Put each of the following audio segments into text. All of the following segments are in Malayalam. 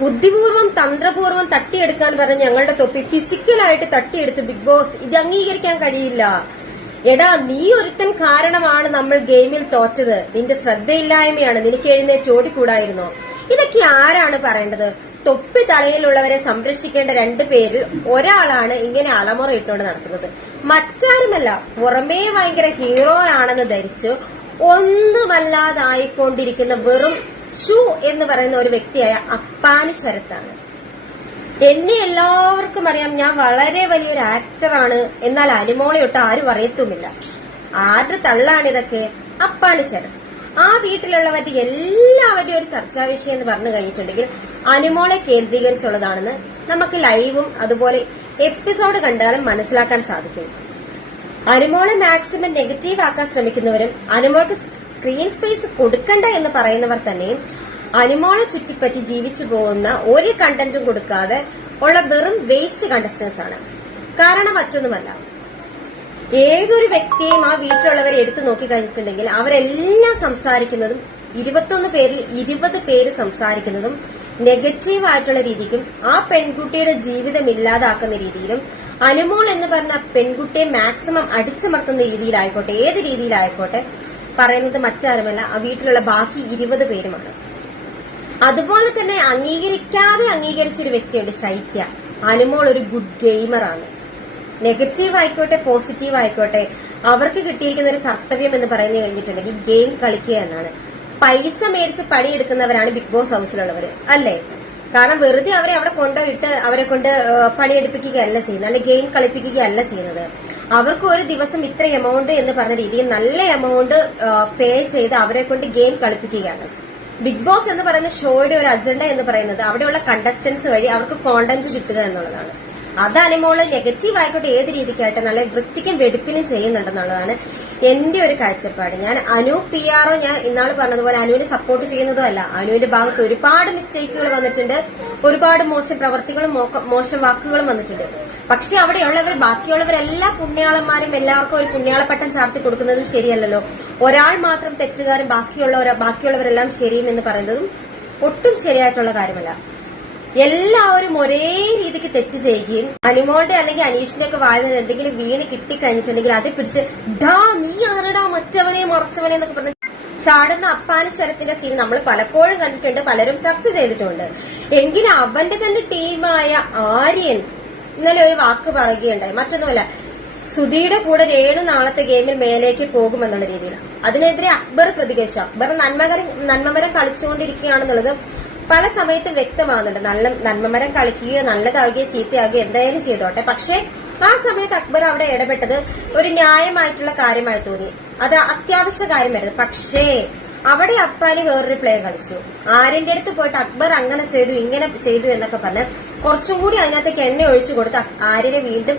ബുദ്ധിപൂർവം തന്ത്രപൂർവം തട്ടിയെടുക്കാൻ പറഞ്ഞ ഞങ്ങളുടെ തൊപ്പി ഫിസിക്കലായിട്ട് തട്ടിയെടുത്ത് ബിഗ് ബോസ് ഇത് അംഗീകരിക്കാൻ കഴിയില്ല. എടാ നീ ഒരുത്തൻ കാരണമാണ് നമ്മൾ ഗെയിമിൽ തോറ്റത്. നിന്റെ ശ്രദ്ധയില്ലായ്മയാണ്. നിനക്ക് എഴുന്നേറ്റ് ഓടിക്കൂടായിരുന്നോ? ഇതൊക്കെ ആരാണ് പറയേണ്ടത്? തൊപ്പി തലയിലുള്ളവരെ സംരക്ഷിക്കേണ്ട രണ്ടു പേരിൽ ഒരാളാണ് ഇങ്ങനെ അലമുറ ഇട്ടുകൊണ്ട് നടക്കുന്നത് മറ്റാരുമല്ല പുറമേ ഭയങ്കര ഹീറോ ആണെന്ന് ധരിച്ച് ഒന്നുമല്ലാതായിക്കൊണ്ടിരിക്കുന്ന വെറും ഷു എന്ന് പറയുന്ന ഒരു വ്യക്തിയായ അപ്പാനി ശരത്താണ്. എന്നെ എല്ലാവർക്കും അറിയാം ഞാൻ വളരെ വലിയൊരു ആക്ടറാണ്. എന്നാൽ അനുമോളയൊട്ട് ആരും അറിയത്തുമില്ല. ആരുടെ തള്ളാണ് ഇതൊക്കെ? അപ്പാനി ശരത്. ആ വീട്ടിലുള്ളവരുടെ എല്ലാവരുടെയും ഒരു ചർച്ചാ വിഷയം എന്ന് പറഞ്ഞു കഴിഞ്ഞിട്ടുണ്ടെങ്കിൽ അനുമോളെ കേന്ദ്രീകരിച്ചുള്ളതാണെന്ന് നമുക്ക് ലൈവും അതുപോലെ എപ്പിസോഡ് കണ്ടാലും മനസ്സിലാക്കാൻ സാധിക്കും. അനുമോളെ മാക്സിമം നെഗറ്റീവ് ആക്കാൻ ശ്രമിക്കുന്നവരും അനുമോൾക്ക് സ്ക്രീൻ സ്പേസ് കൊടുക്കണ്ട എന്ന് പറയുന്നവർ തന്നെയും അനുമോളെ ചുറ്റിപ്പറ്റി ജീവിച്ചു പോകുന്ന ഒരു കണ്ടന്റും കൊടുക്കാതെ ഉള്ള വെറും വേസ്റ്റ് കണ്ടസ്റ്റൻസ് ആണ്. കാരണം മറ്റൊന്നുമല്ല. ഏതൊരു വ്യക്തിയും ആ വീട്ടിലുള്ളവരെ എടുത്തു നോക്കി കഴിഞ്ഞിട്ടുണ്ടെങ്കിൽ അവരെല്ലാം സംസാരിക്കുന്നതും ഇരുപത്തൊന്ന് പേരിൽ ഇരുപത് പേര് സംസാരിക്കുന്നതും നെഗറ്റീവ് ആയിട്ടുള്ള രീതിക്കും ആ പെൺകുട്ടിയുടെ ജീവിതം ഇല്ലാതാക്കുന്ന രീതിയിലും അനുമോൾ എന്ന് പറഞ്ഞ പെൺകുട്ടിയെ മാക്സിമം അടിച്ചമർത്തുന്ന രീതിയിലായിക്കോട്ടെ ഏത് രീതിയിലായിക്കോട്ടെ പറയുന്നത് മറ്റാരുമല്ല ആ വീട്ടിലുള്ള ബാക്കി ഇരുപത് പേരുമാണ്. അതുപോലെ തന്നെ അംഗീകരിക്കാതെ അംഗീകരിച്ച ഒരു വ്യക്തിയുണ്ട് ശൈത്യ. അനുമോൾ ഒരു ഗുഡ് ഗെയിമറാണ് നെഗറ്റീവ് ആയിക്കോട്ടെ പോസിറ്റീവ് ആയിക്കോട്ടെ അവർക്ക് കിട്ടിയിരിക്കുന്ന ഒരു കർത്തവ്യം എന്ന് പറയുന്നത് കഴിഞ്ഞിട്ടുണ്ടെങ്കിൽ ഗെയിം കളിക്കുക എന്നാണ്. പൈസ മേടിച്ച് പണിയെടുക്കുന്നവരാണ് ബിഗ് ബോസ് ഹൗസിലുള്ളവര് അല്ലേ? കാരണം വെറുതെ അവരെ അവിടെ കൊണ്ടുപോയിട്ട് അവരെ കൊണ്ട് പണിയെടുപ്പിക്കുകയല്ല ചെയ്യുന്നത് അല്ലെ ഗെയിം കളിപ്പിക്കുകയല്ല ചെയ്യുന്നത്. അവർക്ക് ഒരു ദിവസം ഇത്ര എമൗണ്ട് എന്ന് പറഞ്ഞ രീതിയിൽ നല്ല എമൗണ്ട് പേ ചെയ്ത് അവരെ കൊണ്ട് ഗെയിം കളിപ്പിക്കുകയാണ്. ബിഗ് ബോസ് എന്ന് പറയുന്ന ഷോയുടെ ഒരു അജണ്ട എന്ന് പറയുന്നത് അവിടെയുള്ള കണ്ടസ്റ്റൻസ് വഴി അവർക്ക് കോണ്ടന്റ് കിട്ടുക എന്നുള്ളതാണ്. അത് അനുമോൾ നെഗറ്റീവ് ആയിക്കോട്ടെ ഏത് രീതിക്കായിട്ട് നല്ല വൃത്തിക്കും വെടുപ്പിനും ചെയ്യുന്നുണ്ടെന്നുള്ളതാണ്. എന്റെ ഒരു കാഴ്ചപ്പാട്. ഞാൻ അനു പി ആറോ ഞാൻ ഇന്നാൾ പറഞ്ഞതുപോലെ അനുവിനെ സപ്പോർട്ട് ചെയ്യുന്നതും അല്ല അനുവിന്റെ ഭാഗത്ത് ഒരുപാട് മിസ്റ്റേക്കുകൾ വന്നിട്ടുണ്ട്. ഒരുപാട് മോശം പ്രവർത്തികളും മോശം വാക്കുകളും വന്നിട്ടുണ്ട്. പക്ഷെ അവിടെയുള്ളവർ ബാക്കിയുള്ളവരെല്ലാ പുണ്യാളന്മാരും എല്ലാവർക്കും ഒരു പുണ്യാളപ്പട്ടം ചാർത്തി കൊടുക്കുന്നതും ശരിയല്ലല്ലോ. ഒരാൾ മാത്രം തെറ്റുകാരും ബാക്കിയുള്ളവർ ബാക്കിയുള്ളവരെല്ലാം ശരിയും എന്ന് പറയുന്നതും ഒട്ടും ശരിയായിട്ടുള്ള കാര്യമല്ല. എല്ലാവരും ഒരേ രീതിക്ക് തെറ്റ് ചെയ്യുകയും അനിമോളുടെ അല്ലെങ്കിൽ അനീഷിന്റെ ഒക്കെ വായന എന്തെങ്കിലും വീണ് കിട്ടിക്കഴിഞ്ഞിട്ടുണ്ടെങ്കിൽ അത് പിടിച്ച് ഡാ നീ ആരടാ മറ്റവനെ മറച്ചവനെ എന്നൊക്കെ പറഞ്ഞ് ചാടുന്ന അപ്പാന ശരത്തിന്റെ സീൻ നമ്മൾ പലപ്പോഴും കണ്ടിട്ടുണ്ട് പലരും ചർച്ച ചെയ്തിട്ടുണ്ട്. എങ്കിലും അവന്റെ തന്നെ ടീമായ ആര്യൻ ഇന്നലെ ഒരു വാക്ക് പറയുകയുണ്ടായി. മറ്റൊന്നുമല്ല സുധിയുടെ കൂടെ രേണു നാളത്തെ ഗെയിമിൽ മേലേക്ക് പോകുമെന്നുള്ള രീതിയിൽ അതിനെതിരെ അക്ബർ പ്രതികരിച്ചു. അക്ബർ നന്മകരം നന്മമരം കളിച്ചുകൊണ്ടിരിക്കുകയാണെന്നുള്ളത് പല സമയത്തും വ്യക്തമാകുന്നുണ്ട് നല്ല നന്മമരം കളിക്കുകയോ നല്ലതാകുകയോ ചീത്തയാകുകയോ എന്തായാലും ചെയ്തോട്ടെ. പക്ഷേ ആ സമയത്ത് അക്ബർ അവിടെ ഇടപെട്ടത് ഒരു ന്യായമായിട്ടുള്ള കാര്യമായി തോന്നി. അത് അത്യാവശ്യ കാര്യമായിരുന്നു. പക്ഷേ അവിടെ അപ്പാനി വേറൊരു പ്ലേ കളിച്ചു. ആര്യന്റെ അടുത്ത് പോയിട്ട് അക്ബർ അങ്ങനെ ചെയ്തു ഇങ്ങനെ ചെയ്തു എന്നൊക്കെ പറഞ്ഞ് കുറച്ചും കൂടി അതിനകത്തേക്ക് എണ്ണ ഒഴിച്ചു കൊടുത്ത് ആര്യനെ വീണ്ടും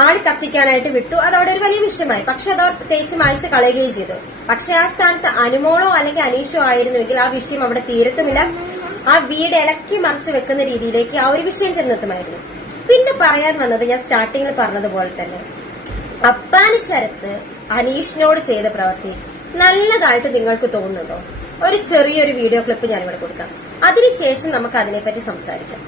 ആളി കത്തിക്കാനായിട്ട് വിട്ടു അത് അവിടെ ഒരു വലിയ വിഷയമായി പക്ഷെ അത് അവർ തേച്ച് മായ്ച്ച് കളയുകയും ചെയ്തു പക്ഷെ ആ സ്ഥാനത്ത് അനുമോളോ അല്ലെങ്കിൽ അനീഷോ ആയിരുന്നുവെങ്കിൽ ആ വിഷയം അവിടെ തീരത്തുമില്ല ആ വീട് ഇളക്കി മറിച്ച് വെക്കുന്ന രീതിയിലേക്ക് ആ ഒരു വിഷയം ചെന്നെത്തുമായിരുന്നു പിന്നെ പറയാൻ വന്നത് ഞാൻ സ്റ്റാർട്ടിങ്ങിൽ പറഞ്ഞതുപോലെ തന്നെ അപ്പാനി ശരത്ത് അനീഷിനോട് ചെയ്ത പ്രവൃത്തി നല്ലതായിട്ട് നിങ്ങൾക്ക് തോന്നുന്നുണ്ടോ ഒരു ചെറിയൊരു വീഡിയോ ക്ലിപ്പ് ഞാൻ ഇവിടെ കൊടുക്കാം അതിനുശേഷം നമുക്ക് അതിനെപ്പറ്റി സംസാരിക്കാം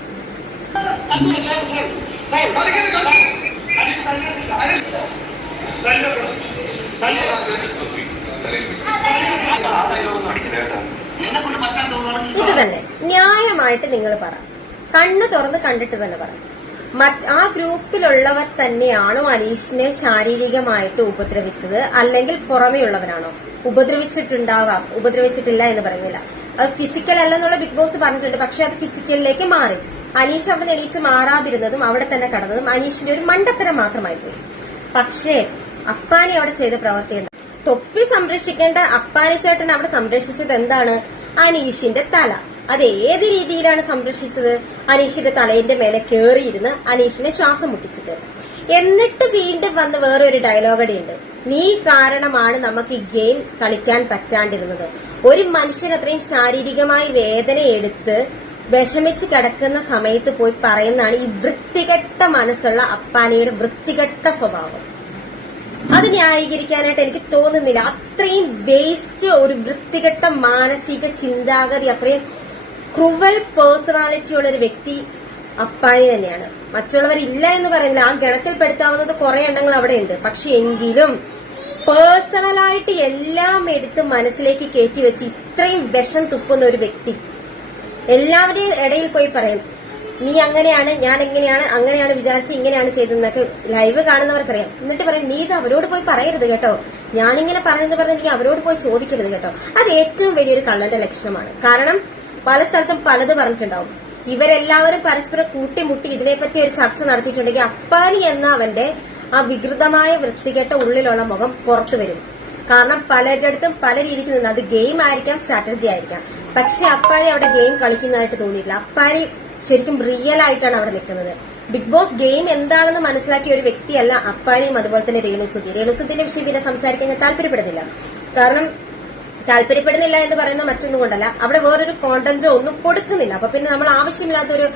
ഇത് തന്നെ ന്യായമായിട്ട് നിങ്ങൾ പറ. കണ്ണ് തുറന്ന് കണ്ടിട്ട് തന്നെ പറ. ആ ഗ്രൂപ്പിലുള്ളവർ തന്നെയാണോ അനീഷിനെ ശാരീരികമായിട്ട് ഉപദ്രവിച്ചത്? അല്ലെങ്കിൽ പുറമെയുള്ളവരാണോ? ഉപദ്രവിച്ചിട്ടുണ്ടാവാം. ഉപദ്രവിച്ചിട്ടില്ല എന്ന് പറയുന്നില്ല. അത് ഫിസിക്കൽ അല്ലെന്നുള്ള ബിഗ് ബോസ് പറഞ്ഞിട്ടുണ്ട്. പക്ഷെ അത് ഫിസിക്കലിലേക്ക് മാറി. അനീഷ് അവിടെ എണീറ്റ് മാറാതിരുന്നതും അവിടെ തന്നെ കടന്നതും അനീഷിന്റെ ഒരു മണ്ടത്തരം മാത്രമായി പോയി പക്ഷേ അപ്പാനി അവിടെ ചെയ്ത പ്രവർത്തി എന്താ? തൊപ്പി സംരക്ഷിക്കേണ്ട അപ്പാനി ചേട്ടൻ അവിടെ സംരക്ഷിച്ചത് എന്താണ്? അനീഷിന്റെ തല. അത് ഏത് രീതിയിലാണ് സംരക്ഷിച്ചത്? അനീഷിന്റെ തലയിന്റെ മേലെ കേറിയിരുന്ന് അനീഷിനെ ശ്വാസം മുട്ടിച്ചിട്ട്. എന്നിട്ട് വീണ്ടും വന്ന് വേറെ ഒരു ഡയലോഗ് അടിയുണ്ട് നീ കാരണമാണ് നമുക്ക് ഈ ഗെയിം കളിക്കാൻ പറ്റാണ്ടിരുന്നത്. ഒരു മനുഷ്യൻ അത്രയും ശാരീരികമായി വേദന എടുത്ത് വിഷമിച്ച് കിടക്കുന്ന സമയത്ത് പോയി പറയുന്നതാണ് ഈ വൃത്തികെട്ട മനസ്സുള്ള അപ്പാനിയുടെ വൃത്തികെട്ട സ്വഭാവം. അത് ന്യായീകരിക്കാനായിട്ട് എനിക്ക് തോന്നുന്നില്ല. അത്രയും വേസ്റ്റ് ഒരു വൃത്തികെട്ട മാനസിക ചിന്താഗതി അത്രയും ക്രുവൽ പേഴ്സണാലിറ്റി ഉള്ള ഒരു വ്യക്തി അപ്പാനി തന്നെയാണ്. മറ്റുള്ളവരില്ല എന്ന് പറയുന്നില്ല. ആ ഗണത്തിൽ പെടുത്താവുന്നത് കുറെ എണ്ണങ്ങൾ അവിടെ ഉണ്ട് പക്ഷെ എങ്കിലും പേഴ്സണലായിട്ട് എല്ലാം എടുത്ത് മനസ്സിലേക്ക് കയറ്റി വെച്ച് ഇത്രയും വിഷം തുപ്പുന്ന ഒരു വ്യക്തി എല്ലാവരുടെയും ഇടയിൽ പോയി പറയും നീ അങ്ങനെയാണ് ഞാൻ എങ്ങനെയാണ് അങ്ങനെയാണ് വിചാരിച്ച് ഇങ്ങനെയാണ് ചെയ്തതെന്നൊക്കെ ലൈവ് കാണുന്നവർക്കറിയാം എന്നിട്ട് പറയും നീ ഇത് അവരോട് പോയി പറയരുത് കേട്ടോ. ഞാനിങ്ങനെ പറഞ്ഞെന്ന് പറഞ്ഞ് നീ അവരോട് പോയി ചോദിക്കരുത് കേട്ടോ. അത് ഏറ്റവും വലിയൊരു കള്ളന്റെ ലക്ഷണമാണ്. കാരണം പല സ്ഥലത്തും പലത് പറഞ്ഞിട്ടുണ്ടാവും. ഇവരെല്ലാവരും പരസ്പരം കൂട്ടിമുട്ടി ഇതിനെപ്പറ്റി ഒരു ചർച്ച നടത്തിയിട്ടുണ്ടെങ്കിൽ അപ്പാനി എന്ന അവന്റെ ആ വികൃതമായ വൃത്തികെട്ട ഉള്ളിലുള്ള മുഖം പുറത്തു വരും. കാരണം പലരുടെ അടുത്തും പല രീതിക്ക് നിന്ന് അത് ഗെയിം ആയിരിക്കാം സ്ട്രാറ്റജി ആയിരിക്കാം. പക്ഷെ അപ്പാരി അവിടെ ഗെയിം കളിക്കുന്നതായിട്ട് തോന്നിയില്ല അപ്പാരി ശരിക്കും റിയൽ ആയിട്ടാണ് അവിടെ നിൽക്കുന്നത്. ബിഗ് ബോസ് ഗെയിം എന്താണെന്ന് മനസ്സിലാക്കിയ ഒരു വ്യക്തിയല്ല അപ്പാനിയും അതുപോലെ തന്നെ രേണുസുതി രേണുസുദ്ധിന്റെ വിഷയം പിന്നെ സംസാരിക്കാൻ ഞാൻ താല്പര്യപ്പെടുന്നില്ല. കാരണം താല്പര്യപ്പെടുന്നില്ല എന്ന് പറയുന്ന മറ്റൊന്നും കൊണ്ടല്ല. അവിടെ വേറൊരു കോണ്ടന്റോ ഒന്നും കൊടുക്കുന്നില്ല. അപ്പൊ പിന്നെ നമ്മൾ ആവശ്യമില്ലാത്ത ഒരു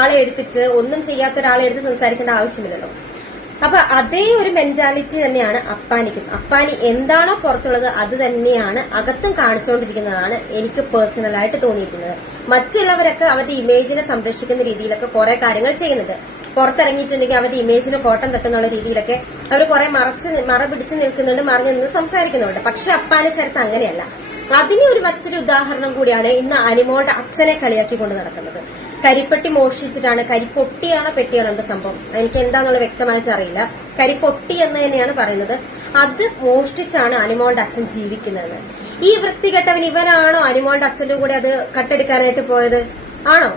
ആളെ എടുത്തിട്ട് ഒന്നും ചെയ്യാത്ത ഒരാളെ എടുത്ത് സംസാരിക്കേണ്ട ആവശ്യമില്ലല്ലോ. അപ്പൊ അതേ ഒരു മെന്റാലിറ്റി തന്നെയാണ് അപ്പാനിക്കും. അപ്പാനി എന്താണോ പുറത്തുള്ളത് അത് തന്നെയാണ് അകത്തും കാണിച്ചുകൊണ്ടിരിക്കുന്നതാണ് എനിക്ക് പേഴ്സണലായിട്ട് തോന്നിയിരിക്കുന്നത് മറ്റുള്ളവരൊക്കെ അവരുടെ ഇമേജിനെ സംരക്ഷിക്കുന്ന രീതിയിലൊക്കെ കുറെ കാര്യങ്ങൾ ചെയ്യുന്നുണ്ട് പുറത്തിറങ്ങിയിട്ടുണ്ടെങ്കിൽ അവരുടെ ഇമേജിന് കോട്ടം തട്ടുന്നുള്ള രീതിയിലൊക്കെ അവർ കുറെ മറച്ച് മറ പിടിച്ച് നിൽക്കുന്നുണ്ട് മറിഞ്ഞു നിന്ന് സംസാരിക്കുന്നുണ്ട്. പക്ഷെ അപ്പാനെ ചേർത്ത് അങ്ങനെയല്ല. അതിന് ഒരു മറ്റൊരു ഉദാഹരണം കൂടിയാണ് ഇന്ന് അനിമോളുടെ അച്ഛനെ കളിയാക്കി കളിയാക്കിക്കൊണ്ട് നടക്കുന്നത്. കരിപ്പെട്ടി മോഷ്ടിച്ചിട്ടാണ് കരിപ്പൊട്ടിയാണോ പെട്ടിയാണോ എന്താ സംഭവം? എനിക്ക് എന്താന്നുള്ള വ്യക്തമായിട്ട് അറിയില്ല. കരിപ്പൊട്ടി എന്ന് തന്നെയാണ് പറയുന്നത്. അത് മോഷ്ടിച്ചാണ് അനുമോളുടെ അച്ഛൻ ജീവിക്കുന്നത്. ഈ വൃത്തികെട്ടവൻ ഇവനാണോ അനുമോളുടെ അച്ഛന്റെ കൂടെ അത് കട്ടെടുക്കാനായിട്ട് പോയത്? ആണോ?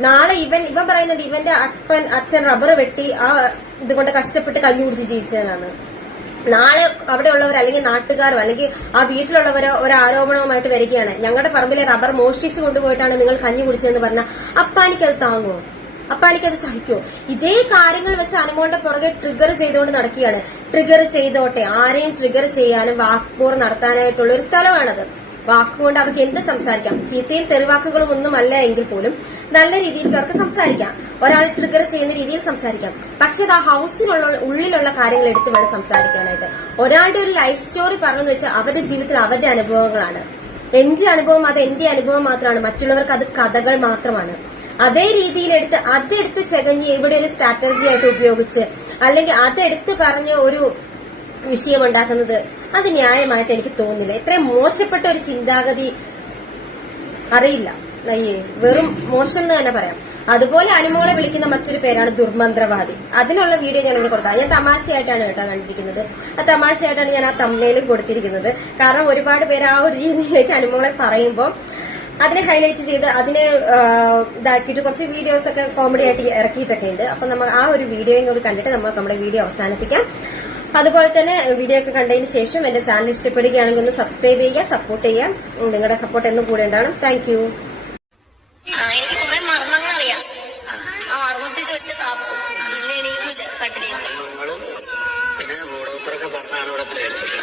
നാളെ ഇവൻ ഇവൻ പറയുന്നുണ്ട് ഇവന്റെ അപ്പൻ അച്ഛൻ റബ്ബർ വെട്ടി ആ ഇതുകൊണ്ട് കഷ്ടപ്പെട്ട് കഞ്ഞി കുടിച്ച് ജീവിച്ചവനാണ്. നാളെ അവിടെ ഉള്ളവർ അല്ലെങ്കിൽ നാട്ടുകാരോ അല്ലെങ്കിൽ ആ വീട്ടിലുള്ളവരോ ഒരു ആരോപണവുമായിട്ട് വരികയാണ്. ഞങ്ങളുടെ പറമ്പിലെ റബ്ബർ മോഷ്ടിച്ചു കൊണ്ടുപോയിട്ടാണ് നിങ്ങൾ കഞ്ഞി കുടിച്ചതെന്ന് പറഞ്ഞാൽ അപ്പാനിക്കത് താങ്ങുമോ അപ്പാനിക്കത് സഹിക്കുമോ ഇതേ കാര്യങ്ങൾ വെച്ച് അനുമോളുടെ പുറകെ ട്രിഗർ ചെയ്തുകൊണ്ട് നടക്കുകയാണ്. ട്രിഗർ ചെയ്തോട്ടെ. ആരെയും ട്രിഗർ ചെയ്യാനും വാക്പോർ നടത്താനായിട്ടുള്ള ഒരു സ്ഥലമാണത്. വാക്കുകൊണ്ട് അവർക്ക് എന്ത് സംസാരിക്കാം? ചീത്തയും തെറിവാക്കുകളും ഒന്നും അല്ല എങ്കിൽ പോലും നല്ല രീതിയിൽ അവർക്ക് സംസാരിക്കാം. ഒരാൾ ട്രിഗർ ചെയ്യുന്ന രീതിയിൽ സംസാരിക്കാം. പക്ഷെ അത് ആ ഹൗസിനുള്ള ഉള്ളിലുള്ള കാര്യങ്ങൾ എടുത്ത് വേണം സംസാരിക്കാനായിട്ട്. ഒരാളുടെ ഒരു ലൈഫ് സ്റ്റോറി പറഞ്ഞു വെച്ചാൽ അവരുടെ ജീവിതത്തിൽ അവരുടെ അനുഭവങ്ങളാണ്. എന്റെ അനുഭവം അത് എന്റെ അനുഭവം മാത്രമാണ്. മറ്റുള്ളവർക്ക് അത് കഥകൾ മാത്രമാണ്. അതേ രീതിയിലെടുത്ത് അതെടുത്ത് ചകഞ്ഞ് ഇവിടെ ഒരു സ്ട്രാറ്റജി ആയിട്ട് ഉപയോഗിച്ച് അല്ലെങ്കിൽ അതെടുത്ത് പറഞ്ഞ് ഒരു വിഷയം ഉണ്ടാക്കുന്നത് അത് ന്യായമായിട്ട് എനിക്ക് തോന്നുന്നില്ല. ഇത്രയും മോശപ്പെട്ട ഒരു ചിന്താഗതി അറിയില്ല. നയ്യേ വെറും മോശം എന്ന് തന്നെ പറയാം. അതുപോലെ അനുമോളെ വിളിക്കുന്ന മറ്റൊരു പേരാണ് ദുർമന്ത്രവാദി. അതിനുള്ള വീഡിയോ ഞാൻ ഇവിടെ കൊടുക്കാം. ഞാൻ തമാശയായിട്ടാണ് കേട്ടോ കണ്ടിരിക്കുന്നത്. ആ തമാശയായിട്ടാണ് ഞാൻ ആ തമ്മയിലും കൊടുത്തിരിക്കുന്നത്. കാരണം ഒരുപാട് പേര് ആ ഒരു രീതിയിലേക്ക് അനുമോളെ പറയുമ്പോൾ അതിനെ ഹൈലൈറ്റ് ചെയ്ത് അതിനെ ഇതാക്കിയിട്ട് കുറച്ച് വീഡിയോസ് ഒക്കെ കോമഡി ആയിട്ട് ഇറക്കിയിട്ടൊക്കെ ഉണ്ട്. അപ്പൊ നമ്മൾ ആ ഒരു വീഡിയോയും കൂടി കണ്ടിട്ട് നമ്മൾ നമ്മുടെ വീഡിയോ അവസാനിപ്പിക്കാം. അതുപോലെ തന്നെ വീഡിയോ ഒക്കെ കണ്ടതിന് ശേഷം എന്റെ ചാനൽ ഇഷ്ടപ്പെടുകയാണെങ്കിൽ ഒന്ന് സബ്സ്ക്രൈബ് ചെയ്യുക സപ്പോർട്ട് ചെയ്യാം നിങ്ങളുടെ സപ്പോർട്ട് എന്നും കൂടെ ഉണ്ടാവണം. താങ്ക് യു പറഞ്ഞാണ് ഇവിടെ